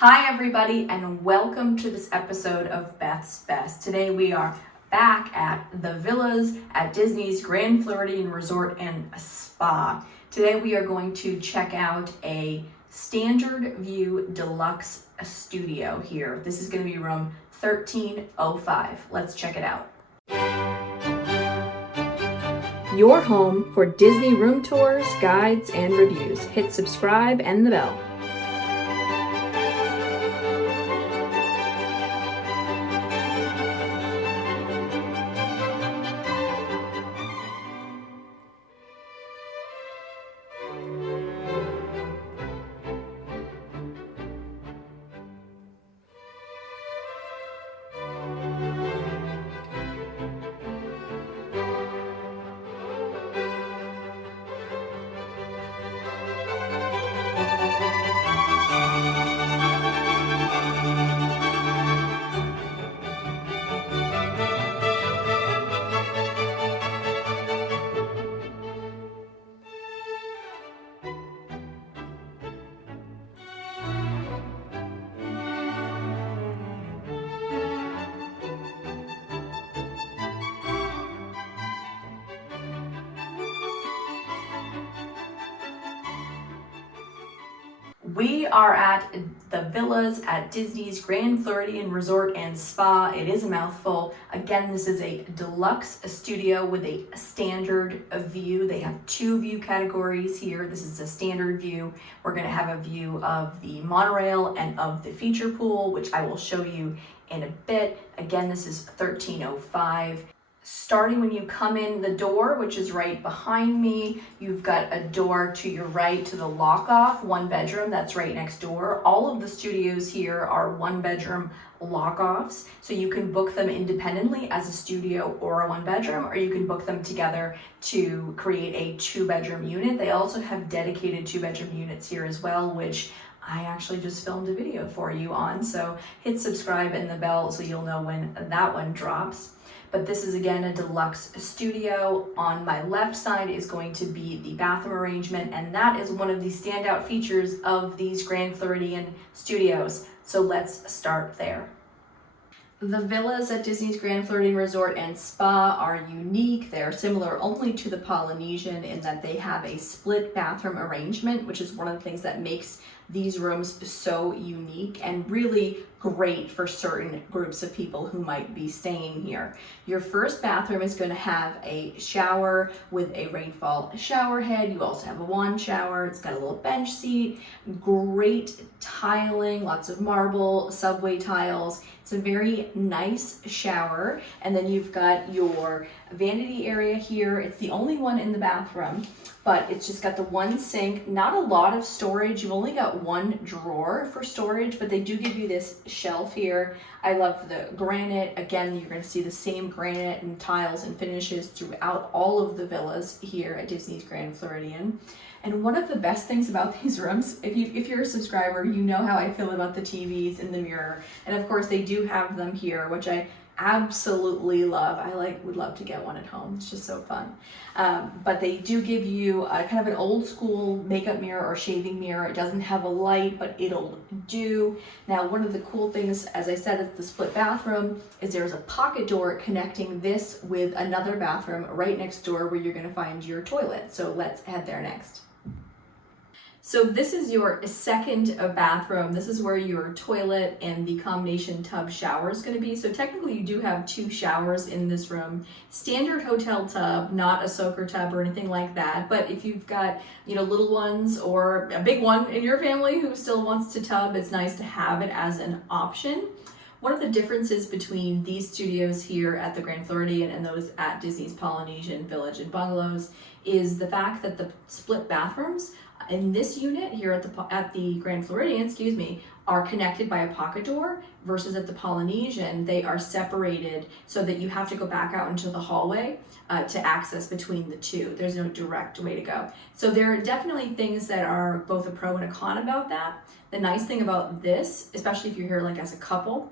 Hi everybody, and welcome to this episode of Beth's Best. Today we are back at the villas at Disney's Grand Floridian Resort and Spa. Today we are going to check out a standard view deluxe studio here. This is going to be room 1305. Let's check it out. Your home for Disney room tours, guides, and reviews. Hit subscribe and the bell. We are at the villas at Disney's Grand Floridian Resort and Spa. It is a mouthful. Again, this is a deluxe studio with a standard view. They have two view categories here. This is a standard view. We're going to have a view of the monorail and of the feature pool, which I will show you in a bit. Again, this is 1305. Starting when you come in the door, which is right behind me, you've got a door to your right to the lock-off, one bedroom, that's right next door. All of the studios here are one bedroom lock-offs, so you can book them independently as a studio or a one bedroom, or you can book them together to create a two bedroom unit. They also have dedicated two bedroom units here as well, which I actually just filmed a video for you on, so hit subscribe and the bell so you'll know when that one drops. But this is again a deluxe studio. On my left side is going to be the bathroom arrangement, and that is one of the standout features of these Grand Floridian studios. So let's start there. The villas at Disney's Grand Floridian Resort and Spa are unique. They're similar only to the Polynesian in that they have a split bathroom arrangement, which is one of the things that makes these rooms so unique and really great for certain groups of people who might be staying here. Your first bathroom is going to have a shower with a rainfall shower head. You also have a wand shower. It's got a little bench seat, great tiling, lots of marble, subway tiles. It's a very nice shower. And then you've got your vanity area here. It's the only one in the bathroom, but it's just got the one sink, not a lot of storage. You've only got one drawer for storage, but they do give you this shelf here. I love the granite. Again, you're going to see the same granite and tiles and finishes throughout all of the villas here at Disney's Grand Floridian. And one of the best things about these rooms, if you're a subscriber, you know how I feel about the TVs in the mirror. And of course they do have them here, which I absolutely love. Would love to get one at home. It's just so fun. But they do give you a kind of an old school makeup mirror or shaving mirror. It doesn't have a light, but it'll do. Now, one of the cool things, as I said, it's the split bathroom, is there's a pocket door connecting this with another bathroom right next door where you're going to find your toilet. So let's head there next. So this is your second bathroom. This is where your toilet and the combination tub shower is going to be. So technically you do have two showers in this room. Standard hotel tub, not a soaker tub or anything like that. But if you've got, little ones or a big one in your family who still wants to tub, it's nice to have it as an option. One of the differences between these studios here at the Grand Floridian and those at Disney's Polynesian Village and Bungalows is the fact that the split bathrooms in this unit here at the Grand Floridian, are connected by a pocket door, versus at the Polynesian, they are separated so that you have to go back out into the hallway to access between the two. There's no direct way to go. So there are definitely things that are both a pro and a con about that. The nice thing about this, especially if you're here like as a couple,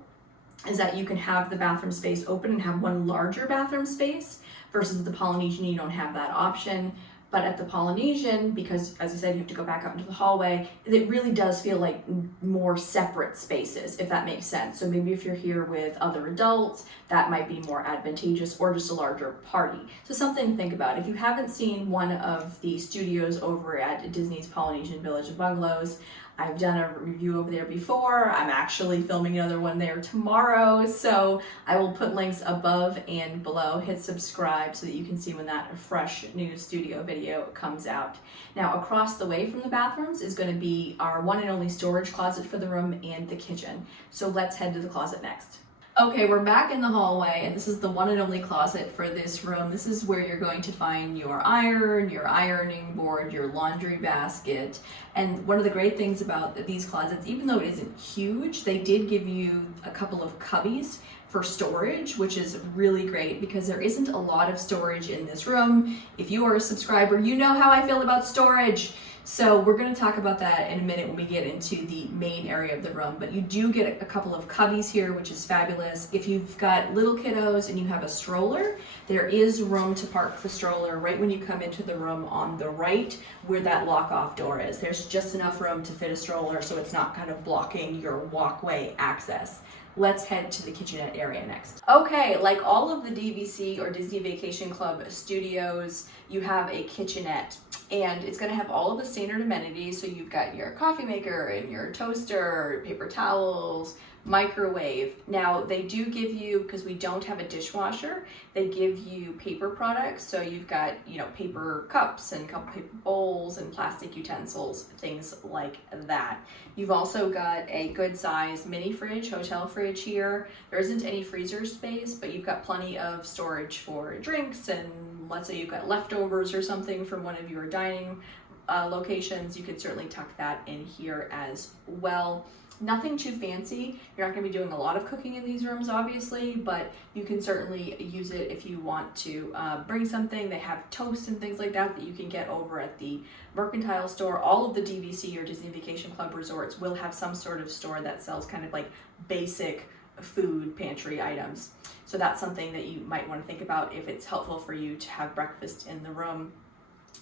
is that you can have the bathroom space open and have one larger bathroom space, versus the Polynesian, you don't have that option. But at the Polynesian, because as I said, you have to go back out into the hallway, it really does feel like more separate spaces, if that makes sense. So maybe if you're here with other adults, that might be more advantageous, or just a larger party. So something to think about. If you haven't seen one of the studios over at Disney's Polynesian Village of Bungalows, I've done a review over there before. I'm actually filming another one there tomorrow, so I will put links above and below. Hit subscribe so that you can see when that fresh new studio video comes out. Now, across the way from the bathrooms is going to be our one and only storage closet for the room and the kitchen. So let's head to the closet next. Okay, we're back in the hallway, and this is the one and only closet for this room. This is where you're going to find your iron, your ironing board, your laundry basket. And one of the great things about these closets, even though it isn't huge, they did give you a couple of cubbies for storage, which is really great because there isn't a lot of storage in this room. If you are a subscriber, you know how I feel about storage. So we're going to talk about that in a minute when we get into the main area of the room, but you do get a couple of cubbies here, which is fabulous. If you've got little kiddos and you have a stroller, there is room to park the stroller right when you come into the room on the right where that lock-off door is. There's just enough room to fit a stroller so it's not kind of blocking your walkway access. Let's head to the kitchenette area next. Okay, like all of the DVC or Disney Vacation Club studios, you have a kitchenette, and it's going to have all of the standard amenities. So you've got your coffee maker and your toaster, paper towels, microwave. Now they do give you, because we don't have a dishwasher, they give you paper products. So you've got, you know, paper cups and couple paper bowls and plastic utensils, things like that. You've also got a good sized mini fridge, hotel fridge here. There isn't any freezer space, but you've got plenty of storage for drinks, and let's say you've got leftovers or something from one of your dining locations, you could certainly tuck that in here as well. Nothing too fancy. You're not going to be doing a lot of cooking in these rooms, obviously, but you can certainly use it if you want to bring something. They have toast and things like that you can get over at the mercantile store. All of the DVC or Disney Vacation Club resorts will have some sort of store that sells kind of like basic food pantry items. So that's something that you might want to think about if it's helpful for you to have breakfast in the room.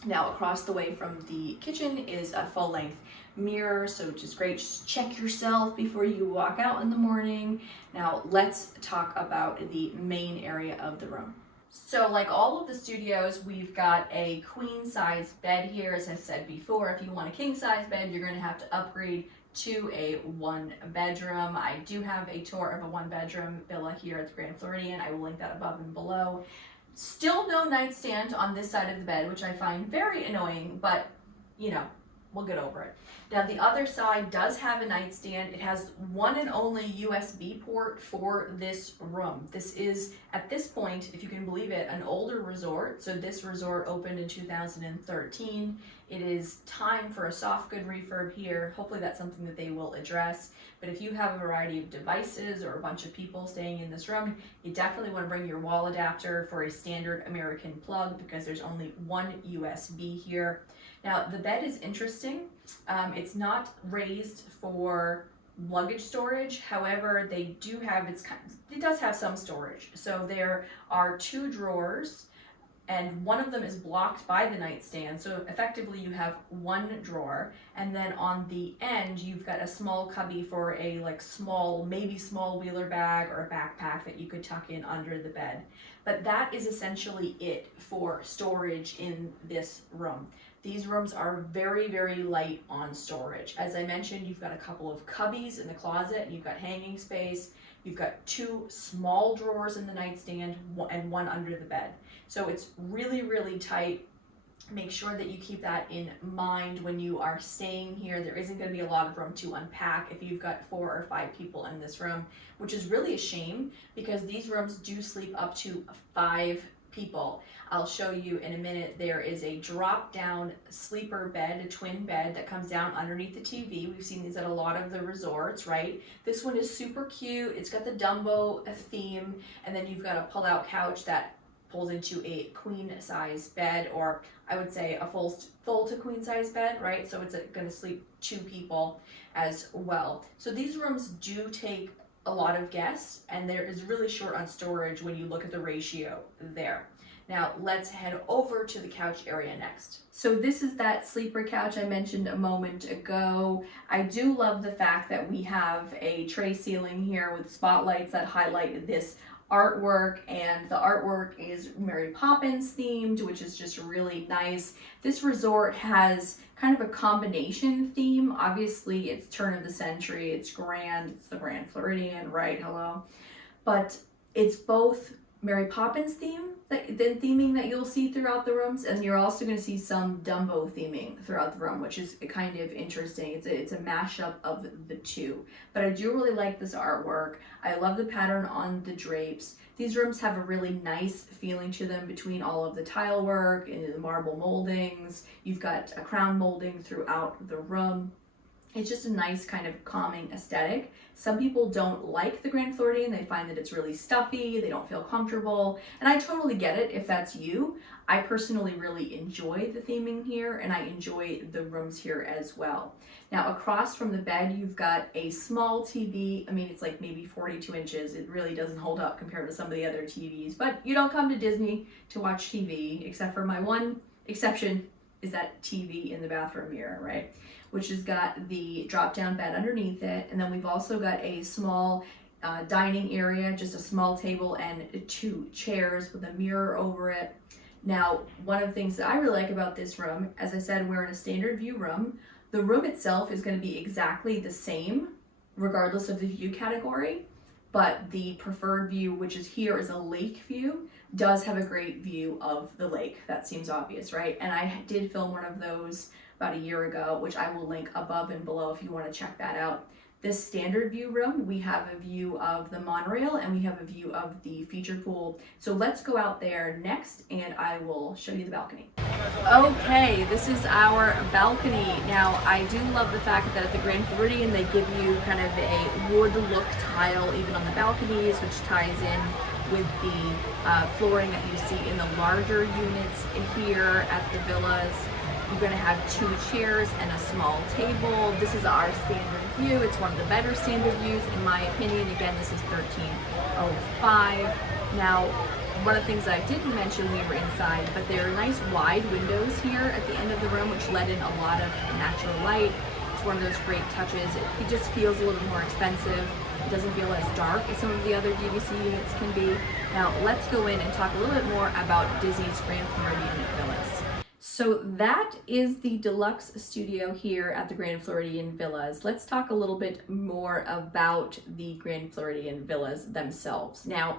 Now, across the way from the kitchen is a full-length mirror, so which is great. Just check yourself before you walk out in the morning. Now, let's talk about the main area of the room. So like all of the studios, we've got a queen-size bed here. As I said before, if you want a king-size bed, you're going to have to upgrade to a one-bedroom. I do have a tour of a one-bedroom villa here at the Grand Floridian. I will link that above and below. Still no nightstand on this side of the bed, which I find very annoying, but you know, we'll get over it. Now the other side does have a nightstand. It has one and only USB port for this room. This is, at this point, if you can believe it, an older resort. So this resort opened in 2013. It is time for a soft good refurb here. Hopefully that's something that they will address. But if you have a variety of devices or a bunch of people staying in this room, you definitely want to bring your wall adapter for a standard American plug because there's only one USB here. Now the bed is interesting. It's not raised for luggage storage. However, they do have, it does have some storage. So there are two drawers, and one of them is blocked by the nightstand. So effectively you have one drawer, and then on the end you've got a small cubby for a maybe small wheeler bag or a backpack that you could tuck in under the bed. But that is essentially it for storage in this room. These rooms are very, very light on storage. As I mentioned, you've got a couple of cubbies in the closet, and you've got hanging space. You've got two small drawers in the nightstand and one under the bed. So it's really, really tight. Make sure that you keep that in mind when you are staying here. There isn't going to be a lot of room to unpack if you've got 4 or 5 people in this room, which is really a shame because these rooms do sleep up to 5 people. I'll show you in a minute. There is a drop down sleeper bed, a twin bed that comes down underneath the TV. We've seen these at a lot of the resorts, right? This one is super cute. It's got the Dumbo theme, and then you've got a pull out couch that pulls into a queen size bed, or I would say a full to queen size bed, right? So it's going to sleep 2 people as well. So these rooms do take a lot of guests, and there is really short on storage when you look at the ratio there. Now let's head over to the couch area next. So this is that sleeper couch I mentioned a moment ago. I do love the fact that we have a tray ceiling here with spotlights that highlight this artwork, and the artwork is Mary Poppins themed, which is just really nice. This resort has kind of a combination theme. Obviously it's turn of the century, it's grand, it's the Grand Floridian, right? Hello. But it's both Mary Poppins the theming that you'll see throughout the rooms, and you're also going to see some Dumbo theming throughout the room, which is kind of interesting. It's a mashup of the two. But I do really like this artwork. I love the pattern on the drapes. These rooms have a really nice feeling to them between all of the tile work and the marble moldings. You've got a crown molding throughout the room. It's just a nice kind of calming aesthetic. Some people don't like the Grand Floridian. They find that it's really stuffy, they don't feel comfortable, and I totally get it if that's you. I personally really enjoy the theming here, and I enjoy the rooms here as well. Now across from the bed, you've got a small TV. I mean, it's like maybe 42 inches. It really doesn't hold up compared to some of the other TVs, but you don't come to Disney to watch TV, except for my one exception is that TV in the bathroom mirror, right? Which has got the drop-down bed underneath it. And then we've also got a small dining area, just a small table and 2 chairs with a mirror over it. Now, one of the things that I really like about this room, as I said, we're in a standard view room. The room itself is going to be exactly the same, regardless of the view category, but the preferred view, which is here, is a lake view, does have a great view of the lake. That seems obvious, right? And I did film one of those about a year ago, which I will link above and below if you want to check that out. This standard view room, we have a view of the monorail and we have a view of the feature pool. So let's go out there next and I will show you the balcony. Okay, this is our balcony. Now, I do love the fact that at the Grand Floridian, they give you kind of a wood look tile even on the balconies, which ties in with the flooring that you see in the larger units here at the villas. You're going to have 2 chairs and a small table. This is our standard view. It's one of the better standard views in my opinion. Again, this is 1305. Now, one of the things that I didn't mention when we were inside, but there are nice wide windows here at the end of the room, which let in a lot of natural light. It's one of those great touches. It just feels a little bit more expensive. It doesn't feel as dark as some of the other DVC units can be. Now, let's go in and talk a little bit more about Disney's Grand Floridian Villas. So that is the deluxe studio here at the Grand Floridian Villas. Let's talk a little bit more about the Grand Floridian Villas themselves. Now,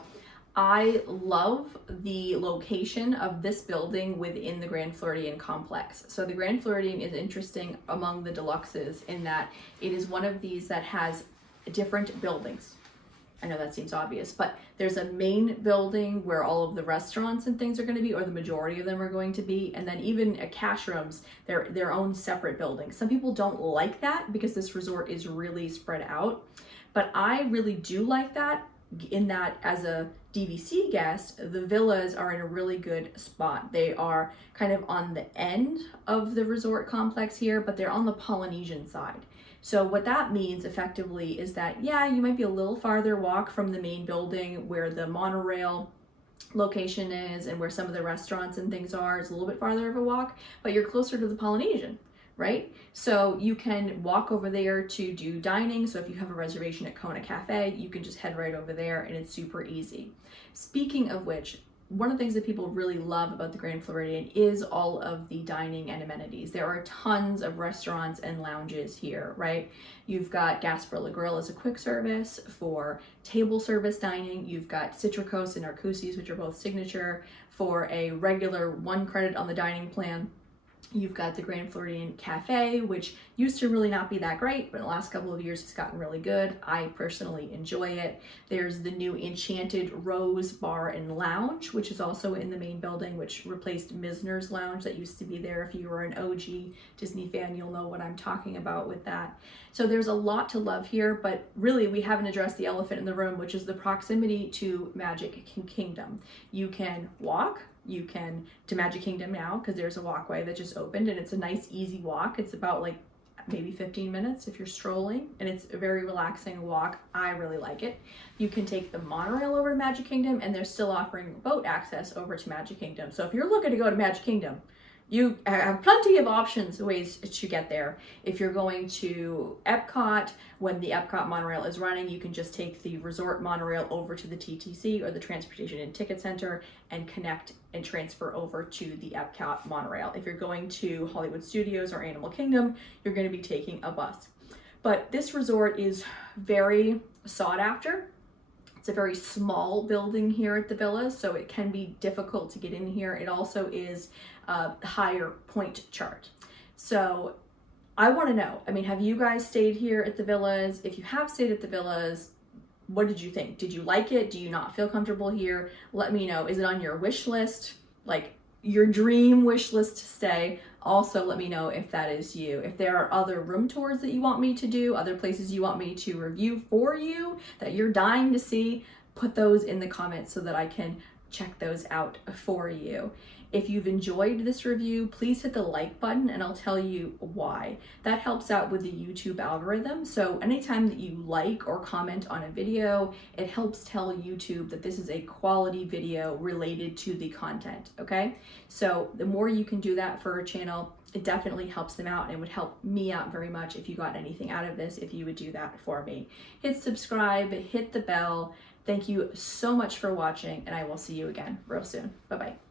I love the location of this building within the Grand Floridian complex. So the Grand Floridian is interesting among the deluxes in that it is one of these that has different buildings. I know that seems obvious, but there's a main building where all of the restaurants and things are going to be, or the majority of them are going to be, and then even cash rooms, they're their own separate buildings. Some people don't like that because this resort is really spread out, but I really do like that in that as a DVC guest, the villas are in a really good spot. They are kind of on the end of the resort complex here, but they're on the Polynesian side. So what that means effectively is that, yeah, you might be a little farther walk from the main building where the monorail location is and where some of the restaurants and things are. It's a little bit farther of a walk, but you're closer to the Polynesian, right? So you can walk over there to do dining. So if you have a reservation at Kona Cafe, you can just head right over there and it's super easy. Speaking of which, one of the things that people really love about the Grand Floridian is all of the dining and amenities. There are tons of restaurants and lounges here, right? You've got Gasparilla Grill as a quick service for table service dining. You've got Citricos and Arcusi's, which are both signature for a regular 1 credit on the dining plan. You've got the Grand Floridian Cafe, which used to really not be that great, but in the last couple of years it's gotten really good. I personally enjoy it. There's the new Enchanted Rose Bar and Lounge, which is also in the main building, which replaced Misner's Lounge that used to be there. If you were an OG Disney fan, you'll know what I'm talking about with that. So there's a lot to love here, but really we haven't addressed the elephant in the room, which is the proximity to Magic Kingdom. You can walk. You can to Magic Kingdom now because there's a walkway that just opened and it's a nice easy walk. It's about like maybe 15 minutes if you're strolling, and it's a very relaxing walk. I really like it. You can take the monorail over to Magic Kingdom, and they're still offering boat access over to Magic Kingdom. So if you're looking to go to Magic Kingdom, you have plenty of options, ways to get there. If you're going to Epcot, when the Epcot monorail is running, you can just take the resort monorail over to the TTC or the Transportation and Ticket Center and connect and transfer over to the Epcot monorail. If you're going to Hollywood Studios or Animal Kingdom, you're going to be taking a bus. But this resort is very sought after. It's a very small building here at the Villas, so it can be difficult to get in here. It also is a higher point chart. So I want to know, I mean, have you guys stayed here at the Villas? If you have stayed at the Villas, what did you think? Did you like it? Do you not feel comfortable here? Let me know. Is it on your wish list? Like your dream wish list to stay? Also, let me know if that is you. If there are other room tours that you want me to do, other places you want me to review for you that you're dying to see, put those in the comments so that I can check those out for you. If you've enjoyed this review, please hit the like button and I'll tell you why. That helps out with the YouTube algorithm. So anytime that you like or comment on a video, it helps tell YouTube that this is a quality video related to the content, okay? So the more you can do that for our channel, it definitely helps them out, and it would help me out very much if you got anything out of this, if you would do that for me. Hit subscribe, hit the bell. Thank you so much for watching, and I will see you again real soon. Bye-bye.